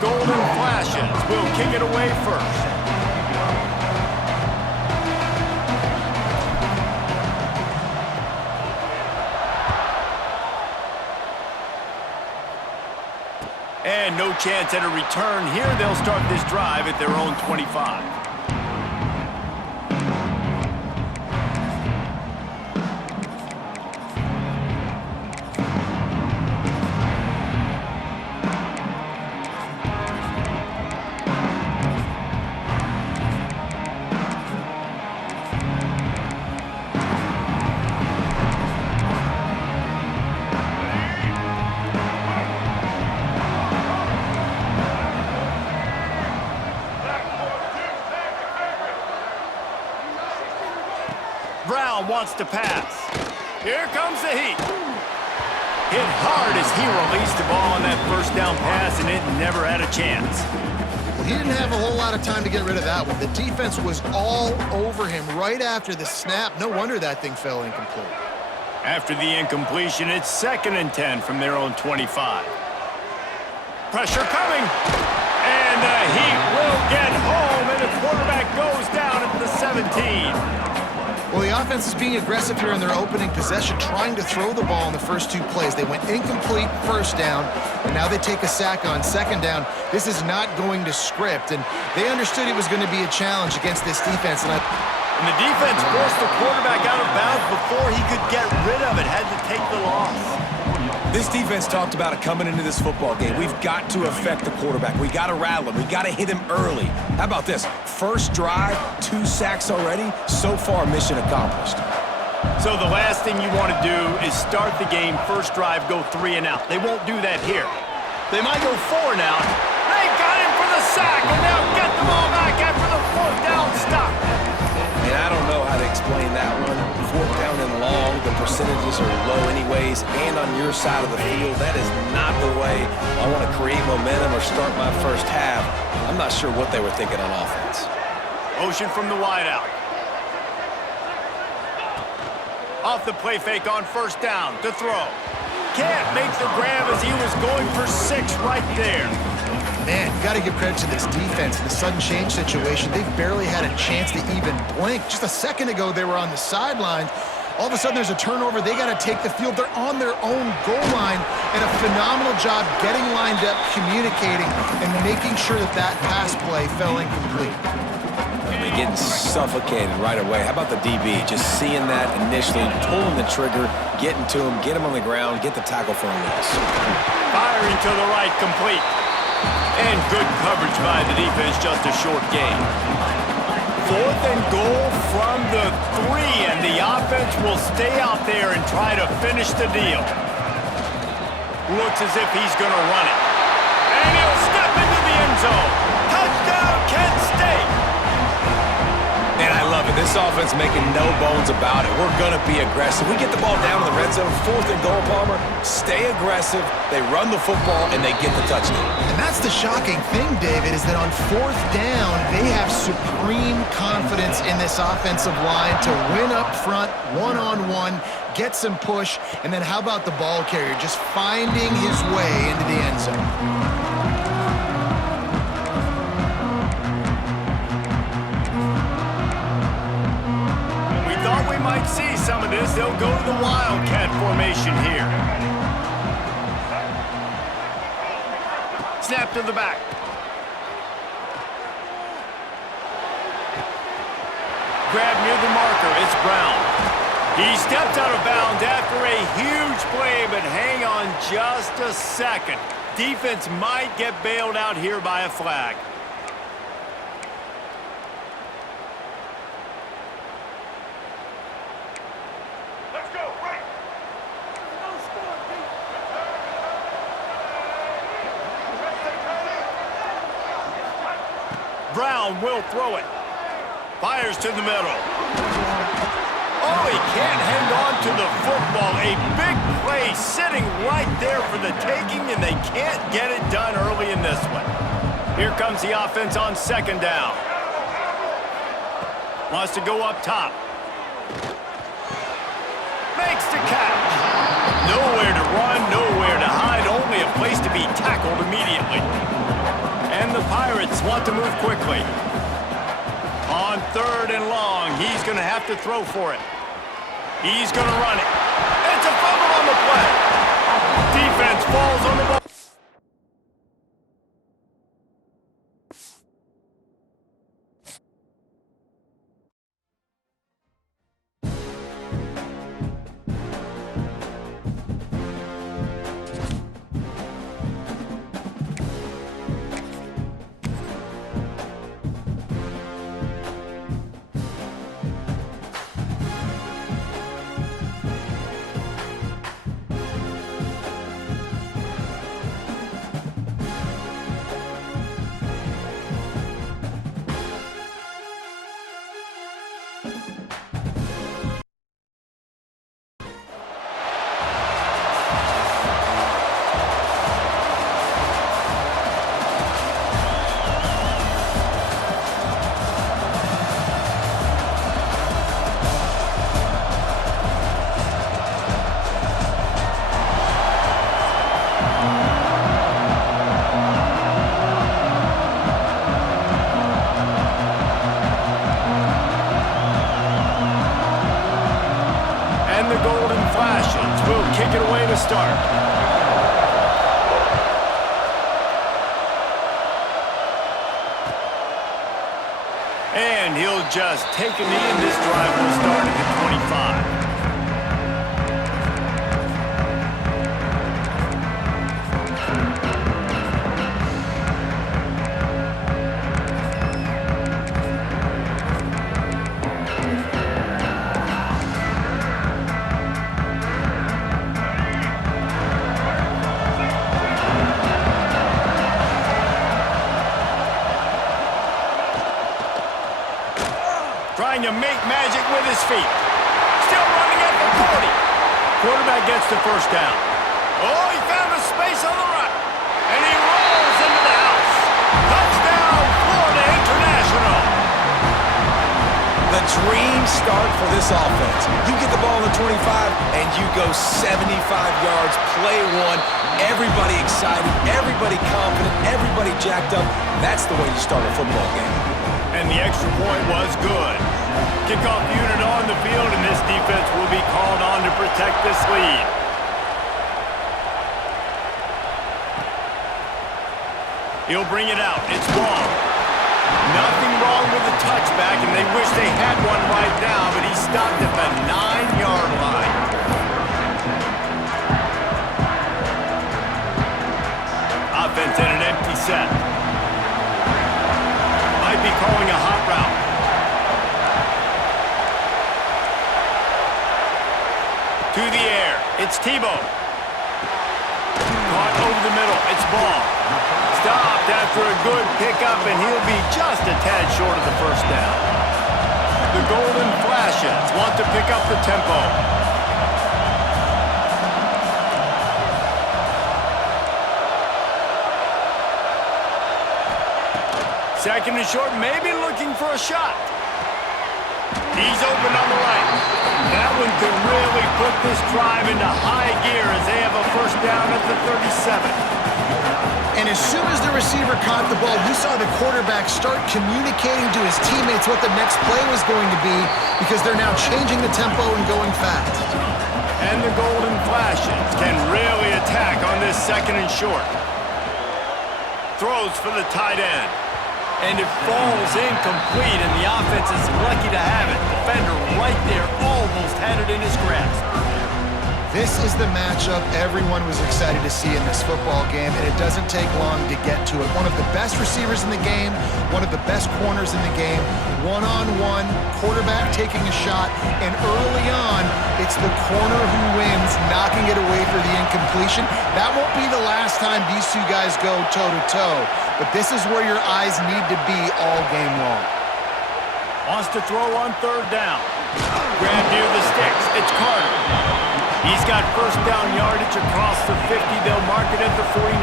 golden flashes will kick it away first. And no chance at a return here. They'll start this drive at their own 25. Brown wants to pass. Here comes the heat. Hit hard as he released the ball on that first down pass, and it never had a chance. Well, he didn't have a whole lot of time to get rid of that one. The defense was all over him right after the snap. No wonder that thing fell incomplete. After the incompletion, it's 2nd and 10 from their own 25. Pressure coming. And the Heat will get home, and the quarterback goes down at the 17. Well, the offense is being aggressive here in their opening possession, trying to throw the ball in the first 2 plays. They went incomplete first down, and now they take a sack on 2nd down. This is not going to script, and they understood it was going to be a challenge against this defense. And the defense forced the quarterback out of bounds before he could get rid of it, had to take the loss. This defense talked about it coming into this football game. We've got to affect the quarterback. We got to rattle him. We got to hit him early. How about this? First drive, 2 sacks already. So far, mission accomplished. So the last thing you want to do is start the game, first drive, go 3 and out. They won't do that here. They might go 4 and out. They got him for the sack, and now get the ball back after the 4th down stop. And I don't know how to explain that one. 4th down and long, the percentages are low anyways, and on your side of the field, that is not the way I want to create momentum or start my first half. I'm not sure what they were thinking on offense. Motion from the wideout. Off the play fake on 1st down to throw. Can't make the grab as he was going for 6 right there. Man, you got to give credit to this defense in the sudden change situation. They've barely had a chance to even blink. Just a second ago, they were on the sideline. All of a sudden, there's a turnover. They got to take the field. They're on their own goal line, and a phenomenal job getting lined up, communicating, and making sure that that pass play fell incomplete. I mean, getting suffocated right away. How about the DB? Just seeing that initially, pulling the trigger, getting to him, get him on the ground, get the tackle for a loss. Firing to the right, complete. And good coverage by the defense, just a short gain. 4th and goal from the 3, and the offense will stay out there and try to finish the deal. Looks as if he's going to run it. And he'll step into the end zone. Touchdown, Kent State! And I love it. This offense making no bones about it. We're going to be aggressive. We get the ball down in the red zone, 4th and goal, Palmer. Stay aggressive. They run the football, and they get the touchdown. And that's the shocking thing, David, is that on 4th down, they have supreme confidence in this offensive line to win up front, one-on-one, get some push, and then how about the ball carrier just finding his way into the end zone? Might see some of this. They'll go to the Wildcat formation here. Snap to the back. Grab near the marker. It's Brown. He stepped out of bounds after a huge play, but hang on just a second. Defense might get bailed out here by a flag. Brown will throw it. Fires to the middle. Oh, he can't hang on to the football. A big play sitting right there for the taking, and they can't get it done early in this one. Here comes the offense on 2nd down. Wants to go up top. Makes the catch. Nowhere to run, nowhere to hide, only a place to be tackled immediately. And the Pirates want to move quickly. On 3rd and long, he's going to have to throw for it. He's going to run it. It's a fumble on the play. Defense falls on the ball. Kick it away to start. And he'll just take a knee, and this drive will start at the 25. Trying to make magic with his feet. Still running at the 40. Quarterback gets the first down. Oh, he found a space on the right. And he rolls into the house. Touchdown, Florida International. The dream start for this offense. You get the ball in the 25, and you go 75 yards, play one. Everybody excited, everybody confident, everybody jacked up. That's the way you start a football game. And the extra point was good. Kickoff unit on the field, and this defense will be called on to protect this lead. He'll bring it out. It's long. Nothing wrong with the touchback, and they wish they had one right now, but he stopped at the 9-yard line. Offense in an empty set. Might be calling a hot route. To the air. It's Tebow. Caught over the middle. It's ball. Stopped after a good pickup, and he'll be just a tad short of the first down. The Golden Flashes want to pick up the tempo. Second and short, maybe looking for a shot. He's open on the right. That one could really put this drive into high gear as they have a first down at the 37. And as soon as the receiver caught the ball, you saw the quarterback start communicating to his teammates what the next play was going to be, because they're now changing the tempo and going fast. And the Golden Flashes can really attack on this second and short. Throws for the tight end. And it falls incomplete, and the offense is lucky to have it. Defender right there almost had it in his grasp. This is the matchup everyone was excited to see in this football game, and it doesn't take long to get to it. One of the best receivers in the game, one of the best corners in the game, one-on-one, quarterback taking a shot, and early on, it's the corner who wins, knocking it away for the incompletion. That won't be the last time these two guys go toe-to-toe, but this is where your eyes need to be all game long. Wants to throw on third down. Grab near the sticks. It's Carter. He's got first down yardage across the 50. They'll mark it at the 49.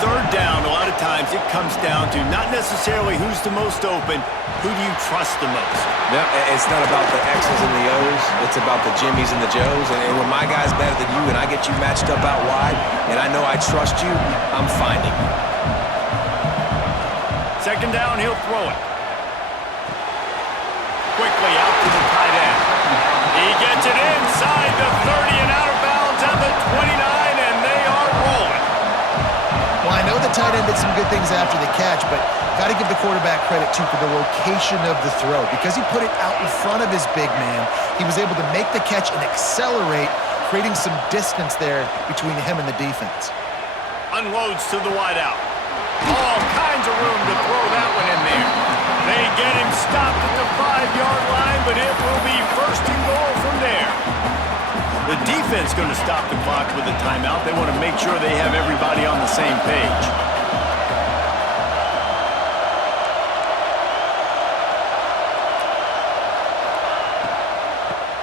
Third down, a lot of times it comes down to not necessarily who's the most open, who do you trust the most? Yeah, it's not about the X's and the O's. It's about the Jimmys and the Joes. And when my guy's better than you and I get you matched up out wide and I know I trust you, I'm finding you. throw it. Quickly out to the tight end. He gets it inside the 30 and out of bounds at the 29, and they are rolling. Well, I know the tight end did some good things after the catch, but got to give the quarterback credit, too, for the location of the throw. Because he put it out in front of his big man, he was able to make the catch and accelerate, creating some distance there between him and the defense. Unloads to the wideout. All kinds of room to throw that one in there. They get him stopped at the 5-yard line, but it will be first and goal from there. The defense going to stop the clock with a timeout. They want to make sure they have everybody on the same page.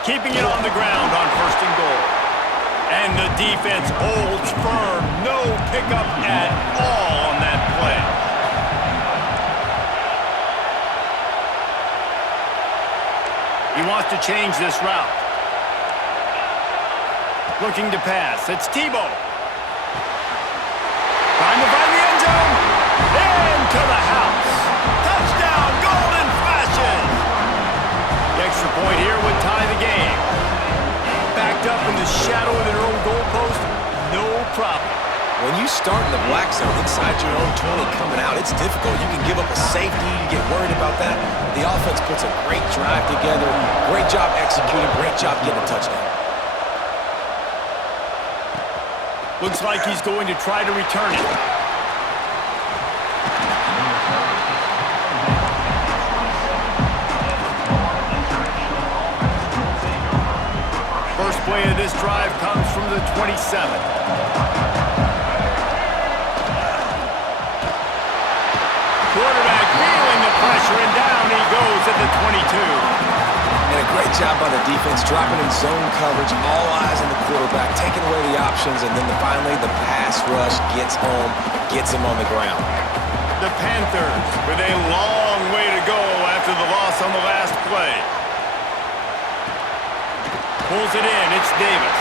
Keeping it on the ground on first and goal. And the defense holds firm. No pickup at all on that play. He wants to change this route. Looking to pass. It's Tebow. Trying to find the end zone. Into the house. Touchdown, Golden Flashes. The extra point here would tie the game. Backed up in the shadow of their own goalpost, no problem. When you start in the black zone inside your own 20 coming out, it's difficult. You can give up a safety, you get worried about that. The offense puts a great drive together, great job executing, great job getting a touchdown. Looks like he's going to try to return it. First play of this drive comes from the 27. Quarterback feeling the pressure, and down he goes at the 22. And a great job by the defense, dropping in zone coverage, all eyes on the quarterback, taking away the options, and then finally the pass rush gets home, gets him on the ground. The Panthers with a long way to go after the loss on the last play. Pulls it in, it's Davis.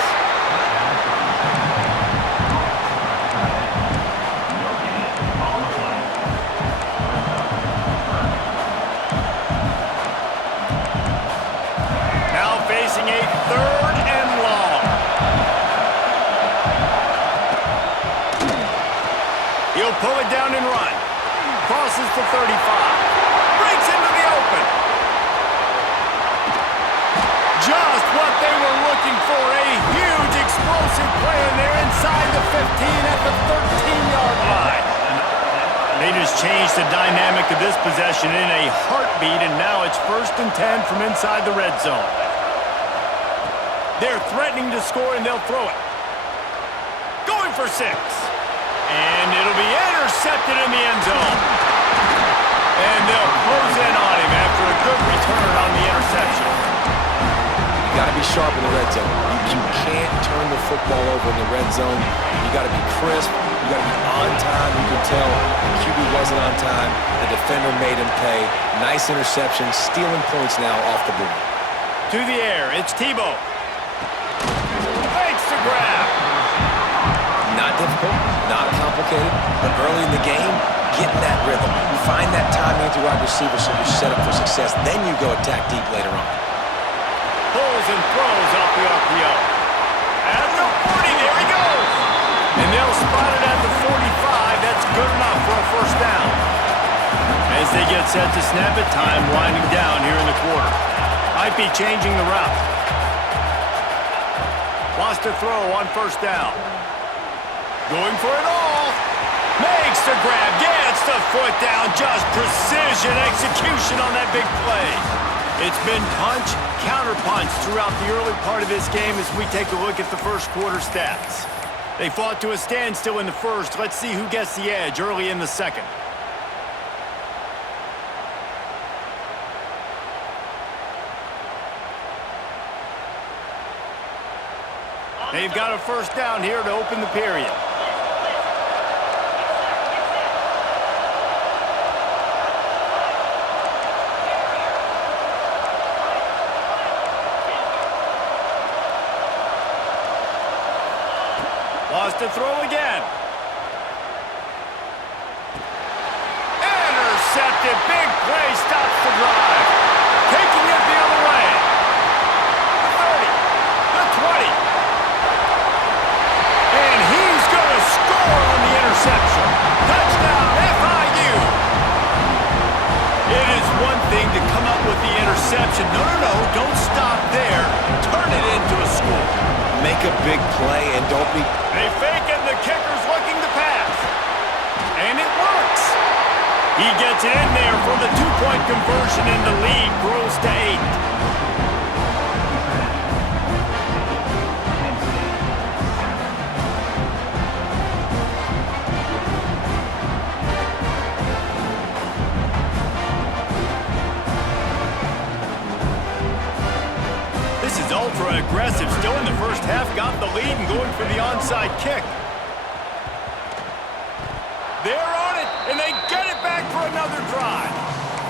Facing a third and long. He'll pull it down and run. Crosses the 35. Breaks into the open. Just what they were looking for. A huge explosive play, and they're inside the 15 at the 13-yard line. They just changed the dynamic of this possession in a heartbeat, and now it's 1st and 10 from inside the red zone. They're threatening to score, and they'll throw it. Going for 6. And it'll be intercepted in the end zone. And they'll close in on him after a good return on the interception. You got to be sharp in the red zone. You can't turn the football over in the red zone. You got to be crisp. You got to be on time. You can tell the QB wasn't on time. The defender made him pay. Nice interception, stealing points now off the board. To the air, it's Tebow. Makes the grab. Not difficult, not complicated, but early in the game, getting that rhythm. Find that timing with your wide receiver so you're set up for success. Then you go attack deep later on. Pulls and throws off the RPO. At the 40, there he goes. And they'll spot it at the 45. That's good enough for a first down. As they get set to snap it, time winding down here in the quarter. Might be changing the route. Wants to throw on first down. Going for it all. Makes the grab. Gets the foot down. Just precision execution on that big play. It's been punch, counter-punch throughout the early part of this game as we take a look at the first quarter stats. They fought to a standstill in the first. Let's see who gets the edge early in the second. They've got a first down here to open the period. Wants to throw again. Intercepted. Big be. They fake it, the kicker's looking to pass. And it works. He gets it in there for the two-point conversion, and the lead grows to 8. This is ultra-aggressive. Still in the first half, got the lead and going for the onside kick. They're on it, and they get it back for another drive.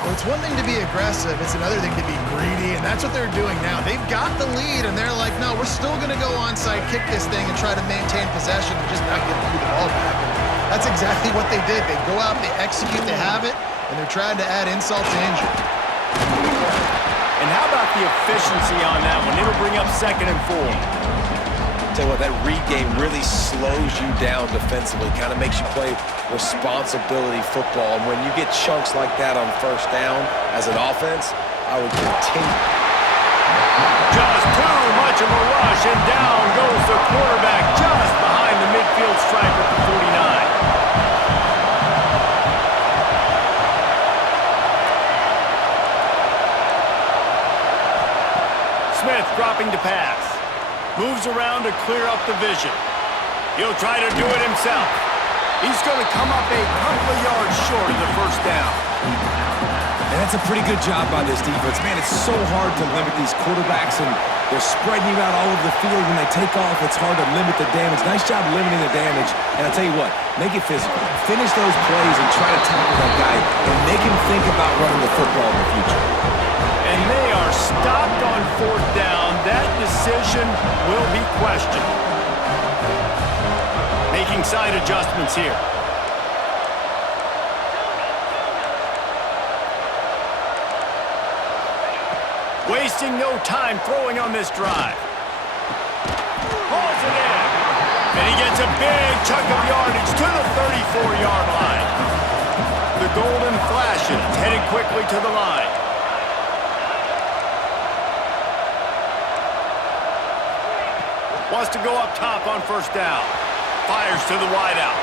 Well, it's one thing to be aggressive. It's another thing to be greedy, and that's what they're doing now. They've got the lead, and they're like, no, we're still going to go onside, kick this thing, and try to maintain possession and just not give you the ball back. And that's exactly what they did. They go out, they execute, they have it, and they're trying to add insult to injury. And how about the efficiency on that one? It'll bring up 2nd and 4. Tell you what, that read game really slows you down defensively, kind of makes you play responsibility football. And when you get chunks like that on first down as an offense, I would continue. Just too much of a rush, and down goes the quarterback just behind the midfield stripe at the 49. Smith dropping to pass. Moves around to clear up the vision. He'll try to do it himself. He's going to come up a couple of yards short of the first down. And that's a pretty good job by this defense. Man, it's so hard to limit these quarterbacks, and they're spreading you out all over the field. When they take off, it's hard to limit the damage. Nice job limiting the damage. And I'll tell you what, make it physical. Finish those plays and try to tackle that guy and make him think about running the football in the future. And they are stopped on 4th down. That decision will be questioned. Making side adjustments here. Wasting no time throwing on this drive. Pulls it in. And he gets a big chunk of yardage to the 34-yard line. The golden flashes headed quickly to the line. Wants to go up top on first down. Fires to the wideout.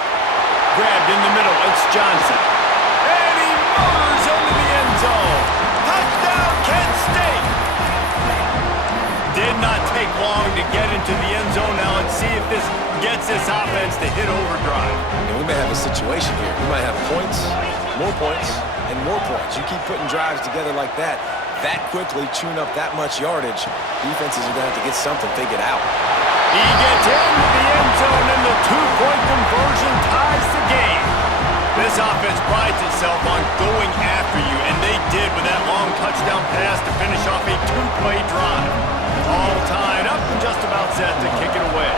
Grabbed in the middle. It's Johnson. And he motors into the end zone. Touchdown, Kent State. Did not take long to get into the end zone. Now let's see if this gets this offense to hit overdrive. And we may have a situation here. We might have points, and more points. You keep putting drives together like that quickly, chewing up that much yardage, defenses are going to have to get something figured out. He gets into the end zone, and the two-point conversion ties the game. This offense prides itself on going after you, and they did with that long touchdown pass to finish off a two-play drive. All tied up and just about set to kick it away.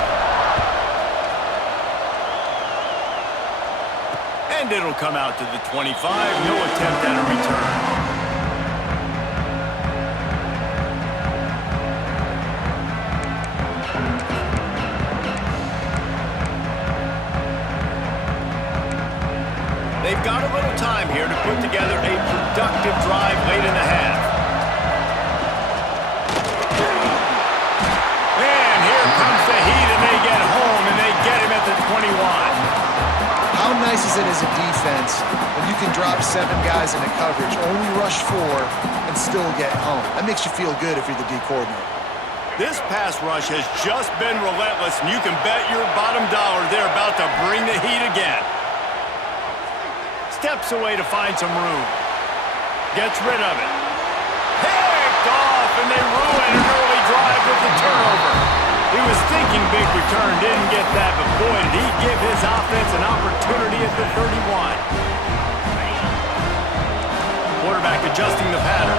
And it'll come out to the 25. No attempt at a return. They've got a little time here to put together a productive drive late in the half. And here comes the heat, and they get home, and they get him at the 21. How nice is it as a defense when you can drop 7 guys into coverage, only rush 4, and still get home? That makes you feel good if you're the D coordinator. This pass rush has just been relentless, and you can bet your bottom dollar they're about to bring the heat again. Steps away to find some room. Gets rid of it. Picked off, and they ruin an early drive with the turnover. He was thinking big return, didn't get that, but boy, did he give his offense an opportunity at the 31. Quarterback adjusting the pattern.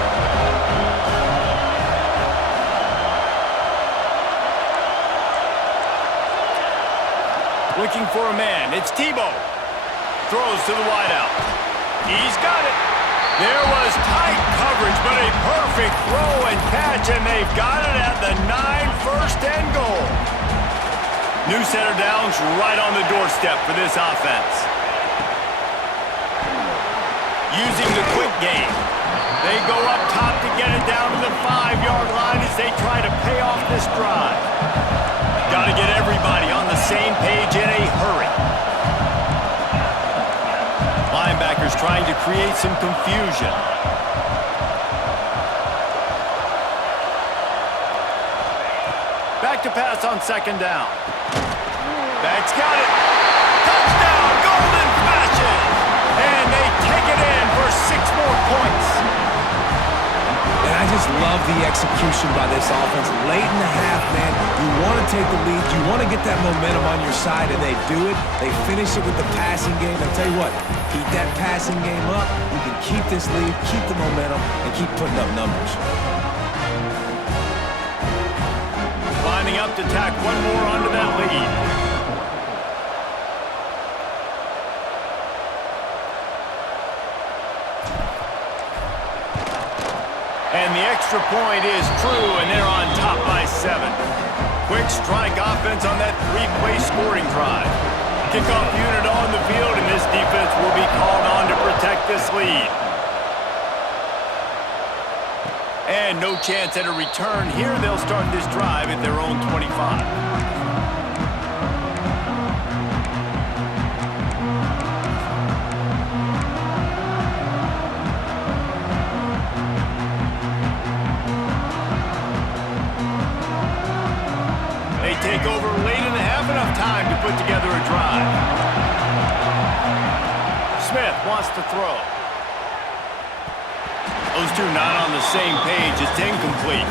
Looking for a man. It's Tebow. Throws to the wideout. He's got it. There was tight coverage, but a perfect throw and catch, and they've got it at the 9, 1st and goal. New set of downs right on the doorstep for this offense. Using the quick game. They go up top to get it down to the 5-yard line as they try to pay off this drive. Got to get everybody on the same page in a hurry. Linebackers trying to create some confusion. Back to pass on second down. That's got it. Touchdown, Golden Flashes! And they take it in for 6 more points. And I just love the execution by this offense. Late in the half, man, you want to take the lead. You want to get that momentum on your side, and they do it. They finish it with the passing game. I'll tell you what, keep that passing game up. You can keep this lead, keep the momentum, and keep putting up numbers. Lining up to tack one more onto that lead. And the extra point is true, and they're on top by 7. Quick strike offense on that 3-play scoring drive. Kickoff unit on the field, and this defense will be called on to protect this lead. And no chance at a return here. They'll start this drive at their own 25. Take over late in the half, enough time to put together a drive. Smith wants to throw. Those two not on the same page. It's incomplete.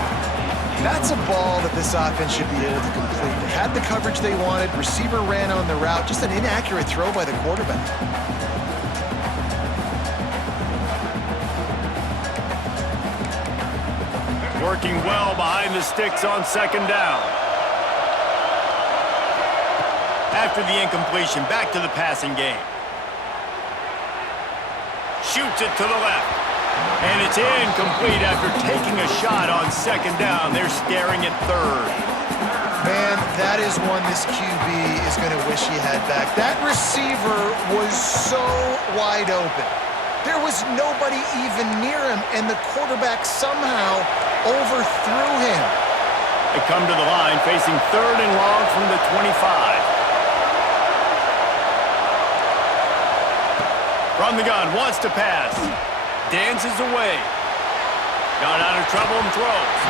That's a ball that this offense should be able to complete. They had the coverage they wanted. Receiver ran on the route. Just an inaccurate throw by the quarterback. Working well behind the sticks on second down. After the incompletion, back to the passing game. Shoots it to the left. And it's incomplete after taking a shot on second down. They're staring at third. Man, that is one this QB is going to wish he had back. That receiver was so wide open. There was nobody even near him, and the quarterback somehow overthrew him. They come to the line facing third and long from the 25. From the gun, wants to pass. Dances away. Got out of trouble and throws.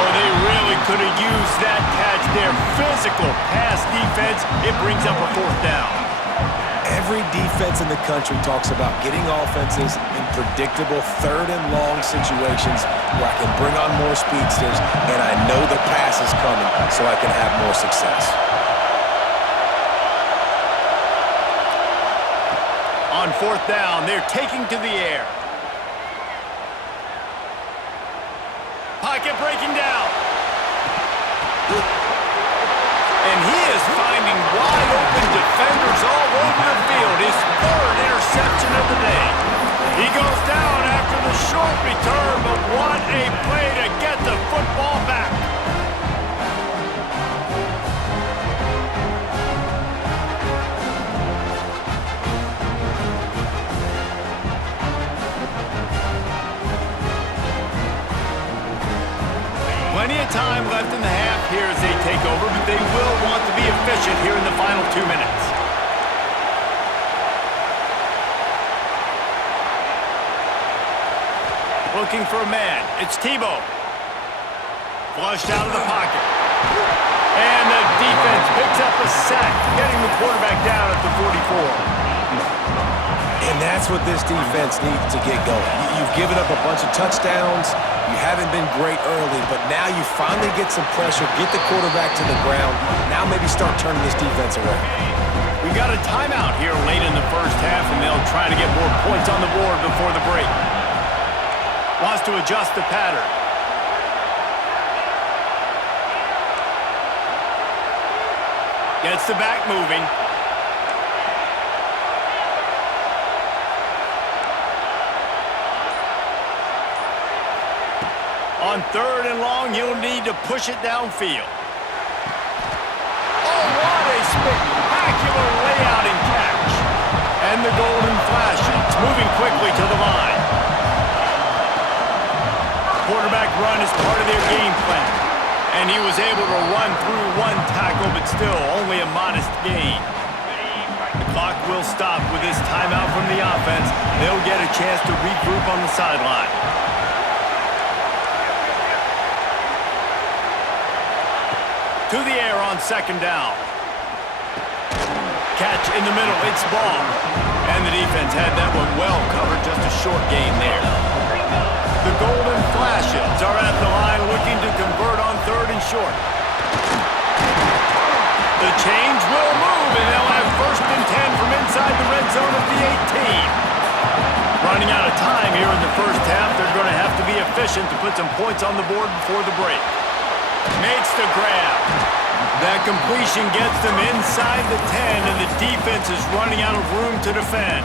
Oh, they really could have used that catch there. Physical pass defense. It brings up a 4th down. Every defense in the country talks about getting offenses in predictable third and long situations where I can bring on more speedsters and I know the pass is coming so I can have more success. On 4th down, they're taking to the air. Pocket breaking down. And he is finding wide open defenders all over the field. His 3rd interception of the day. He goes down after the short return, but what a play to get the football back. Plenty of time left in the half here as they take over, but they will want to be efficient here in the final 2 minutes. Looking for a man. It's Tebow. Flushed out of the pocket. And the defense picks up a sack, getting the quarterback down at the 44. And that's what this defense needs to get going. You've given up a bunch of touchdowns. You haven't been great early, but now you finally get some pressure, get the quarterback to the ground. Now maybe start turning this defense around. We've got a timeout here late in the first half, and they'll try to get more points on the board before the break. Wants to adjust the pattern. Gets the back moving. On 3rd and long, you'll need to push it downfield. Oh, what a spectacular layout and catch. And the Golden Flashes moving quickly to the line. Quarterback run is part of their game plan. And he was able to run through one tackle, but still only a modest gain. The clock will stop with this timeout from the offense. They'll get a chance to regroup on the sideline. To the air on second down. Catch in the middle, it's ball. And the defense had that one well covered, just a short gain there. The Golden Flashes are at the line looking to convert on third and short. The change will move, and they'll have first and 10 from inside the red zone of the 18. Running out of time here in the first half, they're going to have to be efficient to put some points on the board before the break. Makes the grab. That completion gets them inside the 10, and the defense is running out of room to defend.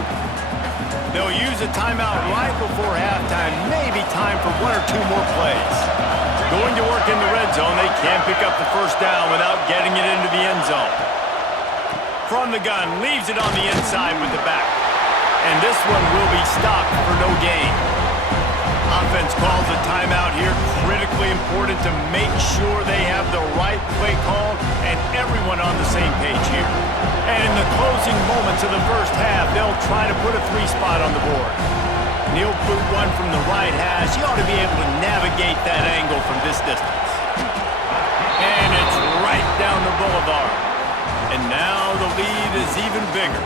They'll use a timeout right before halftime, maybe time for one or two more plays. Going to work in the red zone, they can't pick up the first down without getting it into the end zone. From the gun, leaves it on the inside with the back. And this one will be stopped for no gain. Offense calls a timeout here, critically important to make sure they have the right play call and everyone on the same page here. And in the closing moments of the first half, they'll try to put a 3-spot on the board. He'll boot one from the right hash. He ought to be able to navigate that angle from this distance. And it's right down the boulevard. And now the lead is even bigger.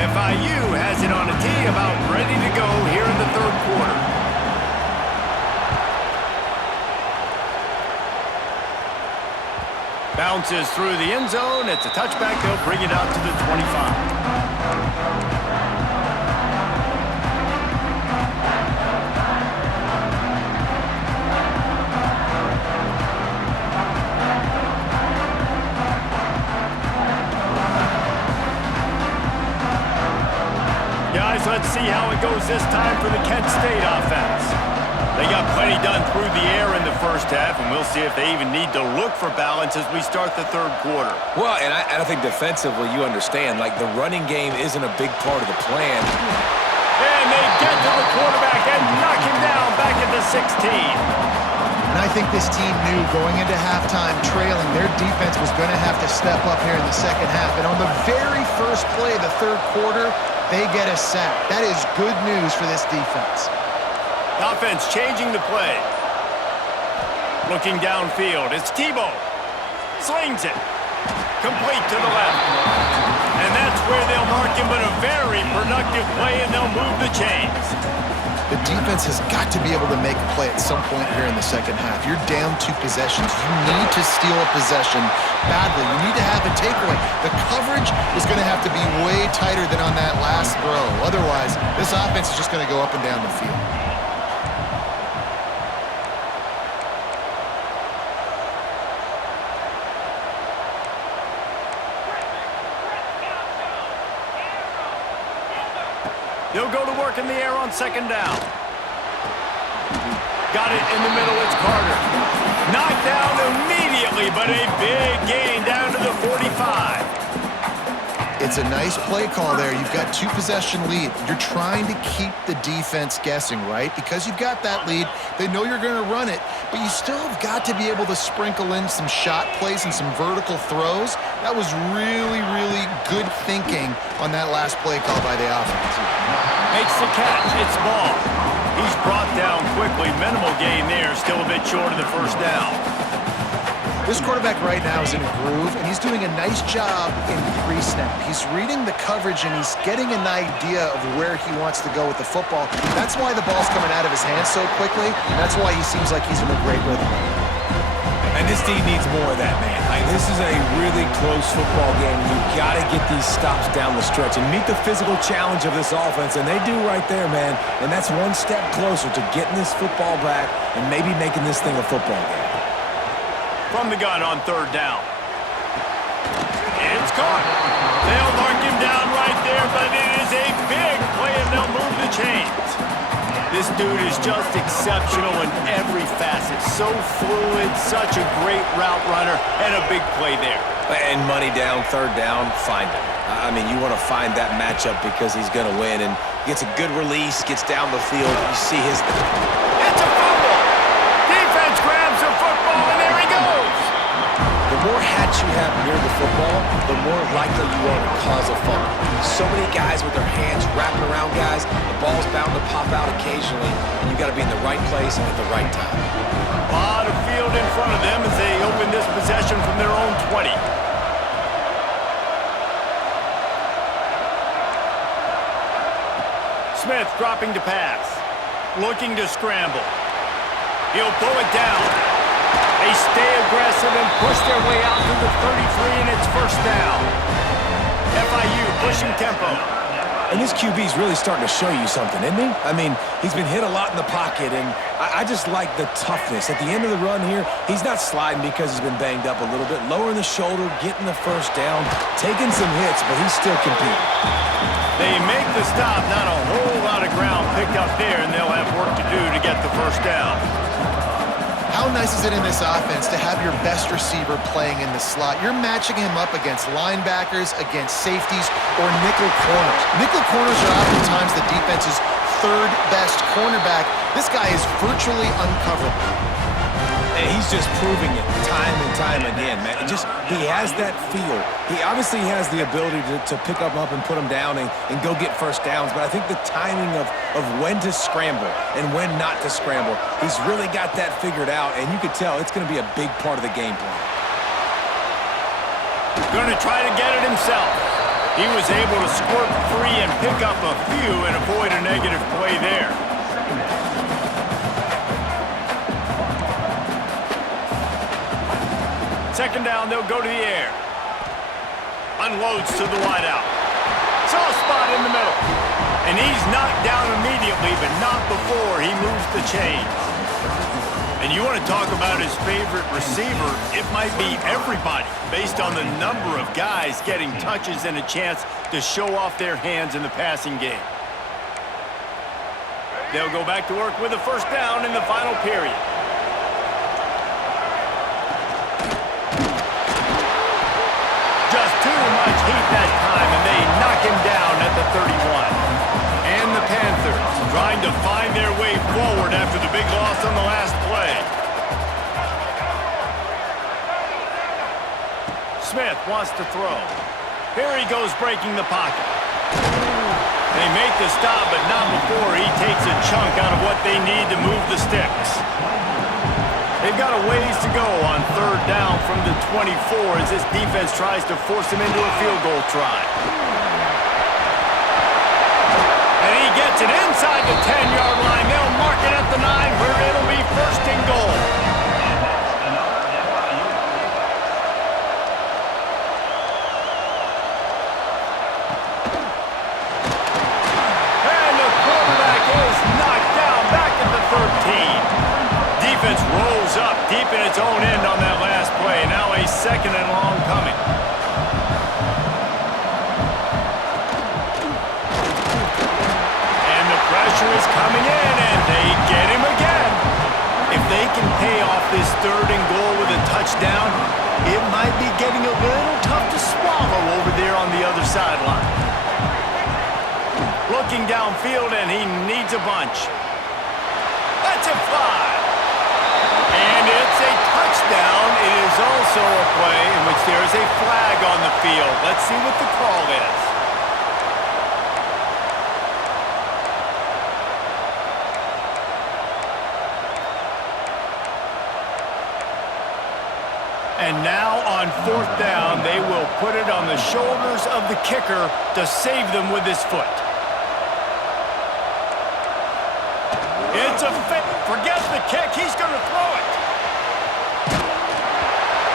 FIU has it on a tee, about ready to go here in the third quarter. Bounces through the end zone. It's a touchback. They'll bring it out to the 25. Guys, let's see how it goes this time for the Kent State offense. They got plenty done through the air in the first half, and we'll see if they even need to look for balance as we start the third quarter. Well, and I think defensively, you understand, like the running game isn't a big part of the plan. And they get to the quarterback and knock him down back at the 16. And I think this team knew going into halftime trailing, their defense was going to have to step up here in the second half. And on the very first play of the third quarter, they get a sack. That is good news for this defense. Offense changing the play. Looking downfield, it's Tebow. Slings it. Complete to the left. And that's where they'll mark him, but a very productive play, and they'll move the chains. The defense has got to be able to make a play at some point here in the second half. You're down 2 possessions. You need to steal a possession badly. You need to have a takeaway. The coverage is going to have to be way tighter than on that last throw. Otherwise, this offense is just going to go up and down the field. They'll go to work in the air on second down. Got it in the middle, it's Carter. Knocked down immediately, but a big gain down to the 45. It's a nice play call there. You've got 2 possession lead. You're trying to keep the defense guessing, right? Because you've got that lead, they know you're going to run it, but you still have got to be able to sprinkle in some shot plays and some vertical throws. That was really, really good thinking on that last play call by the offense. Makes the catch, it's ball. He's brought down quickly, minimal gain there, still a bit short of the first down. This quarterback right now is in a groove, and he's doing a nice job in pre-snap. He's reading the coverage, and he's getting an idea of where he wants to go with the football. That's why the ball's coming out of his hands so quickly, and that's why he seems like he's in a great rhythm. And this team needs more of that, man. This is a really close football game. You've got to get these stops down the stretch and meet the physical challenge of this offense, and they do right there, man. And that's one step closer to getting this football back and maybe making this thing a football game. From the gun on third down. It's caught. They'll mark him down right there, but it is a big play, and they'll move the chains. This dude is just exceptional in every facet. So fluid, such a great route runner, and a big play there. And money down, third down, find him. I mean, you want to find that matchup because he's going to win, and gets a good release, gets down the field. You see his... It's a fumble! Defense grabs the football, and there he goes! The more hats you have near the football, the more likely you are to cause a fumble. So many guys with their hands wrapping around guys, the ball's bound to pop out occasionally, and you got to be in the right place at the right time. A lot of field in front of them as they open this possession from their own 20. Smith dropping to pass, looking to scramble. He'll pull it down. They stay aggressive and push their way out to the 33, and it's first down. FIU pushing tempo. And this QB's really starting to show you something, isn't he? I mean, he's been hit a lot in the pocket, and I just like the toughness. At the end of the run here, he's not sliding because he's been banged up a little bit. Lowering the shoulder, getting the first down, taking some hits, but he's still competing. They make the stop, not a whole lot of ground picked up there, and they'll have work to do to get the first down. How nice is it in this offense to have your best receiver playing in the slot? You're matching him up against linebackers, against safeties, or nickel corners. Nickel corners are oftentimes the defense's third best cornerback. This guy is virtually uncoverable. And he's just proving it time and time again, man. He has that feel. He obviously has the ability to pick him up and put him down and go get first downs, but I think the timing of when to scramble and when not to scramble, he's really got that figured out, and you could tell it's going to be a big part of the game plan. Going to try to get it himself. He was able to squirt free and pick up a few and avoid a negative play there. Second down, they'll go to the air. Unloads to the wideout. Soft spot in the middle. And he's knocked down immediately, but not before he moves the chains. And you want to talk about his favorite receiver, it might be everybody, based on the number of guys getting touches and a chance to show off their hands in the passing game. They'll go back to work with a first down in the final period. Just too much heat that time, and they knock him down at the 31. And the Panthers trying to find their way forward after the big loss on the last play. Smith wants to throw. Here he goes breaking the pocket. They make the stop, but not before he takes a chunk out of what they need to move the sticks. They've got a ways to go on third down from the 24 as this defense tries to force him into a field goal try. And he gets it inside the 10-yard line. They'll mark it at the 9 where it'll be first and goal. And the quarterback is knocked down back at the 13. Defense rolls up deep in its own end on that last play. Now a second and long coming. And the pressure is coming in, and they get him again. If they can pay off this third and goal with a touchdown, it might be getting a little tough to swallow over there on the other sideline. Looking downfield, and he needs a bunch. That's a fly. And it's a touchdown. It is also a play in which there is a flag on the field. Let's see what the call is. And now on fourth down, they will put it on the shoulders of the kicker to save them with his foot. It's a fit. Forget the kick. He's going to throw it.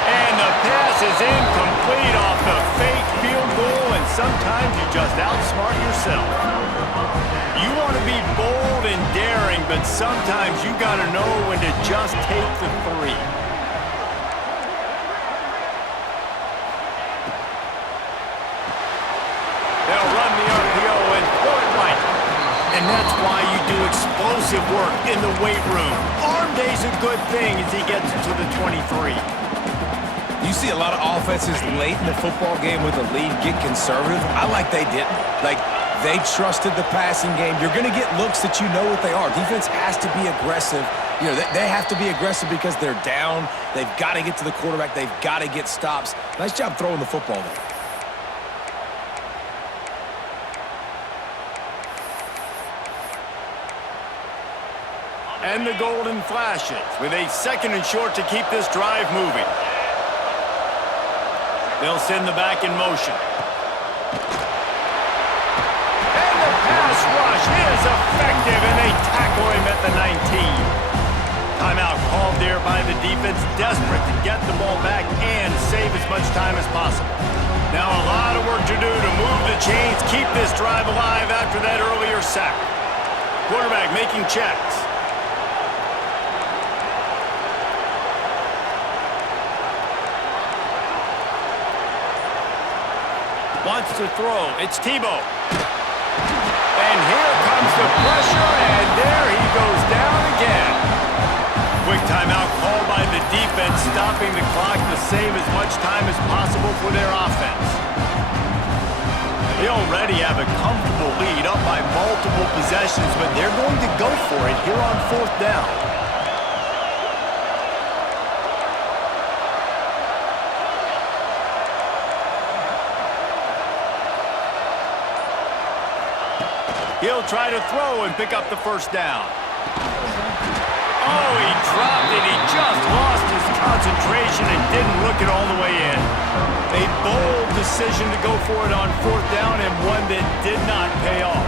And the pass is incomplete off the fake field goal, and sometimes you just outsmart yourself. You want to be bold and daring, but sometimes you got to know when to just take the 3. They'll run the RPO and throw it right. And And that's why you do explosive work in the weight room. Arm day's a good thing as he gets to the 23. You see a lot of offenses late in the football game with a lead get conservative. I like they didn't. Like, they trusted the passing game. You're going to get looks that you know what they are. Defense has to be aggressive. You know, they have to be aggressive because they're down. They've got to get to the quarterback. They've got to get stops. Nice job throwing the football there. And the golden flashes with a 2nd and short to keep this drive moving. They'll send the back in motion. And the pass rush is effective, and they tackle him at the 19. Timeout called there by the defense, desperate to get the ball back and save as much time as possible. Now a lot of work to do to move the chains, keep this drive alive after that earlier sack. Quarterback making checks. Wants to throw. It's Tebow. And here comes the pressure, and there he goes down again. Quick timeout called by the defense, stopping the clock to save as much time as possible for their offense. They already have a comfortable lead, up by multiple possessions, but they're going to go for it here on 4th down. He'll try to throw and pick up the 1st down. Oh, he dropped it. He just lost his concentration and didn't look it all the way in. A bold decision to go for it on 4th down and one that did not pay off.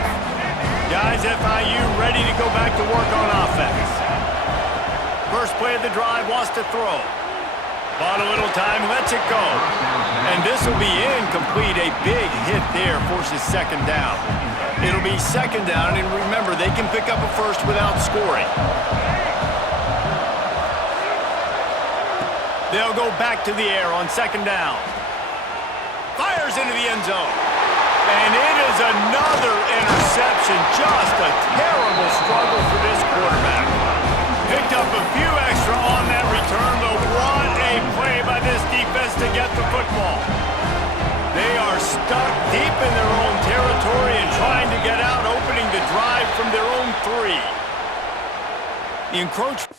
Guys, FIU ready to go back to work on offense. First play of the drive, wants to throw. Bought a little time, lets it go. And this will be incomplete. A big hit there forces 2nd down. It'll be 2nd down, and remember, they can pick up a first without scoring. They'll go back to the air on 2nd down. Fires into the end zone. And it is another interception. Just a terrible struggle for this quarterback. Picked up a few extra on that return, but what a play by this defense to get the football. They are stuck deep in their own territory and trying to get out, opening the drive from their own 3. The encroachment.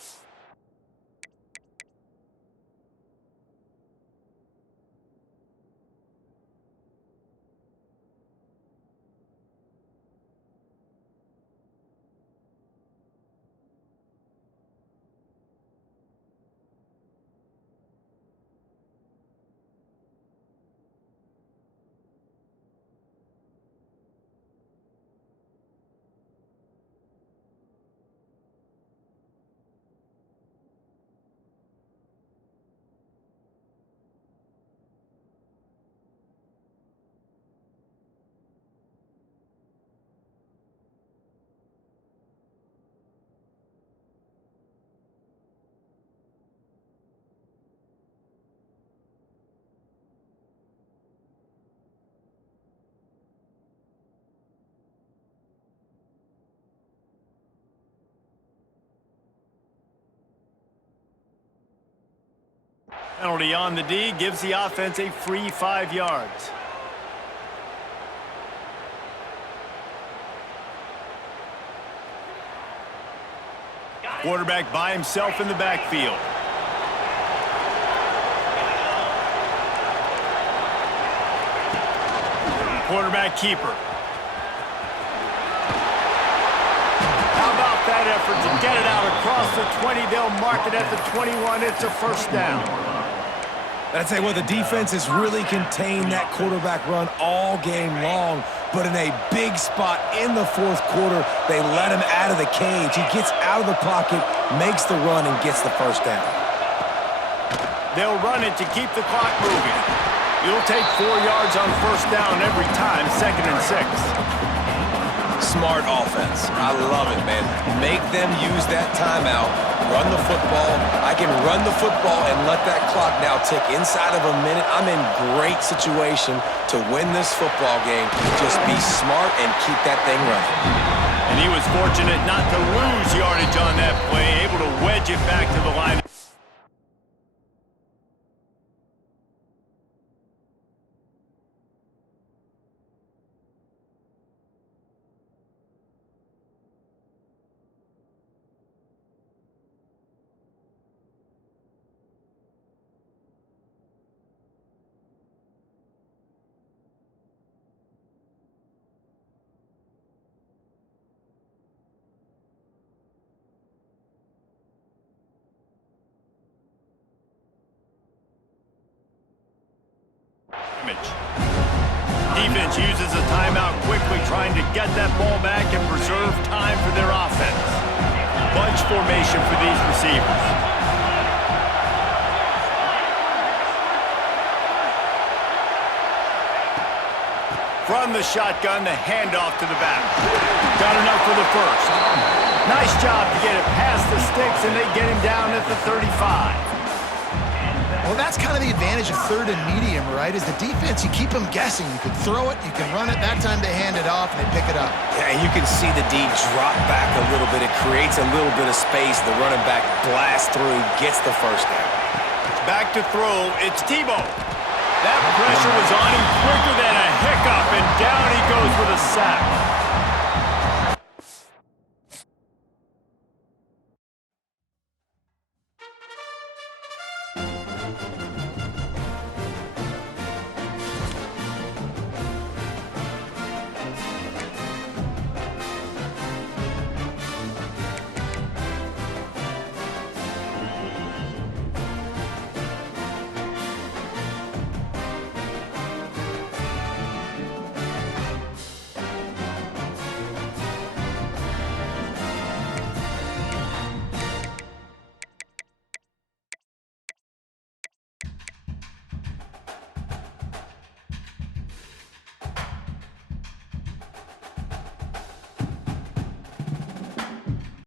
Penalty on the D gives the offense a free 5 yards. Quarterback by himself in the backfield. Quarterback keeper. How about that effort to get it out across the 20? They'll mark it at the 21. It's a 1st down. I'd say, well, the defense has really contained that quarterback run all game long, but in a big spot in the 4th quarter, they let him out of the cage. He gets out of the pocket, makes the run, and gets the 1st down. They'll run it to keep the clock moving. You'll take 4 yards on 1st down every time, 2nd and 6. Smart offense. I love it, man. Make them use that timeout. Run the football. I can run the football and let that clock now tick inside of a minute. I'm in great situation to win this football game. Just be smart and keep that thing running. And And he was fortunate not to lose yardage on that play, able to wedge it back to the line. Defense uses a timeout quickly, trying to get that ball back and preserve time for their offense. Bunch formation for these receivers. From the shotgun, the handoff to the back. Got enough for the first. Nice job to get it past the sticks, and they get him down at the 35. Well, that's kind of the advantage of third and medium, right? Is the defense, you keep them guessing. You can throw it, you can run it. That time they hand it off and they pick it up. Yeah, you can see the D drop back a little bit. It creates a little bit of space. The running back blasts through, gets the first down. Back to throw, it's Tebow. That pressure was on him quicker than a hiccup, and down he goes with a sack.